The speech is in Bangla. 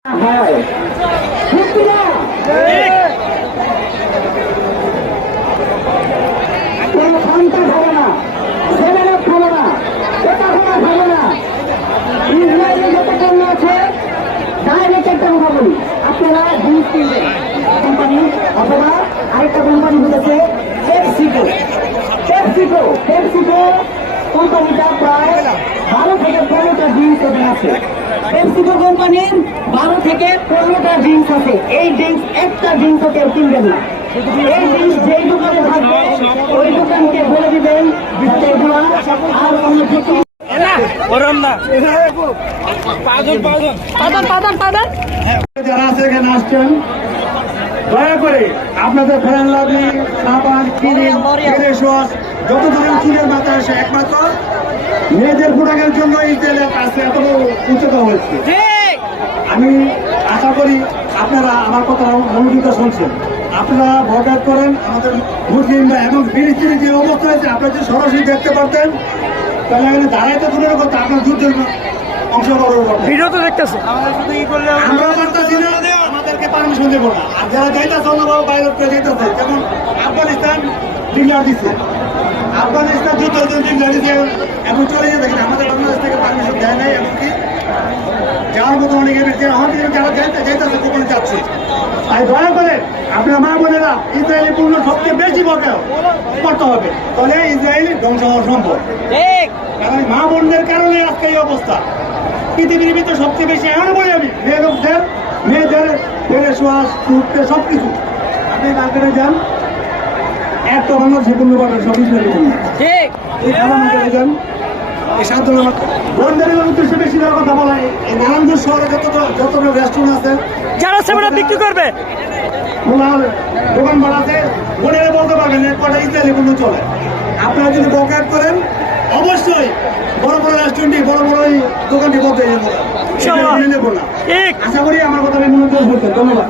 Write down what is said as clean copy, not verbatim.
কোনো সন্তান হবে না, ছেলেরা খাবে না, এটা করা খাবে না। ইসরায়েলে যত পণ্য আছে ডাইরেক্ট একটা কথা বলি, আপনারা জিনিস কিনবেন কোম্পানি অথবা আরেকটা কোম্পানি বলেছে পেপসিকো। পেপসিকো কোম্পানিটা প্রায় 12 থেকে 15টা ড্রিঙ্কস আছে। পেপসিকো কোম্পানির 12 থেকে 15টা ড্রিঙ্কস আছে। এই ড্রিঙ্কস একটা ড্রিঙ্কস কেউ কিনবেন না। এই ড্রিঙ্কস যেই দোকানে থাকবে ওই দোকানকে বলে দিবেন যাতে এগুলো আর অন্য কিছু যারা আছে এখানে আসছেন, দয়া করে আপনাদের ফ্যান লাগলি সাবান ক্রিম ফেস ওয়াশ যত ধরনের চুলের মাথা আসে একমাত্র মেয়েদের প্রোডাক্টের জন্য এই তেলের কাছে এত উচ্চতা হয়েছে। আমি আশা করি আপনারা আমার কথা মনোযোগ শুনছেন। আপনারা ভোট করেন আমাদের মুসলিমরা এবং ফিলিস্তিনের যে অবস্থা হয়েছে আপনারা যদি সরাসরি দেখতে পারতেন তাহলে এখানে দাঁড়াইতে দূরের কথা আপনার যুদ্ধের অংশগ্রহণ করতেন। ভিডিও তো দেখতেছে আমরা পারতাছি না, আমাদেরকে পারমিশন দেবো না। আর যারা যাইতেছে অন্যভাবে বাইরে যাইতেছে, যেমন আফগানিস্তান ডিক্লার দিচ্ছে, আফগানিস্তান যুদ্ধ ডিক্লার দিচ্ছে, এখন চলে যেতে কিনা আমাদের বাংলাদেশ থেকে পারমিশন দেয় নাই। এমনকি যাওয়ার মতো অনেকে যারা যাইতেছে গোপনে যাচ্ছে। তাই দয়া করে আপনার মা বোনেরা ইসরায়েলি পূর্ণ সবচেয়ে বেশি বকেও করতে হবে, তাহলে ইসরায়েলি ধ্বংস হওয়া সম্ভব। কারণ মা বোনদের কারণে আজকে এই অবস্থা। পৃথিবীর ভিতরে সবচেয়ে বেশি এমন বলি আমি মেয়েদের ফেলে শ্বাস টুটতে সবকিছু আপনি মার্কেটে যান, একটা বাংলা সেগুলো পাবেন সব ইসরায়েলি পণ্য। মার্কেটে যান, এই সাধারণ বন্ধের উদ্দেশ্যে বেশি কথা বলা। এই নারায়ণগঞ্জ শহরে যত রেস্টুরেন্ট আছে যারা সেটা বিক্রি করবে দোকানপাট আছে, বোনেরা বলতে পারবেন কটা ইসরায়েলি পণ্য চলে। আপনারা যদি বকেট করেন অবশ্যই বড় বড় রেস্টুরেন্টে বড় বড় দোকানটি বলতে নেব না। আশা করি আমার কথা আমি মনোযোগ করতেন। ধন্যবাদ।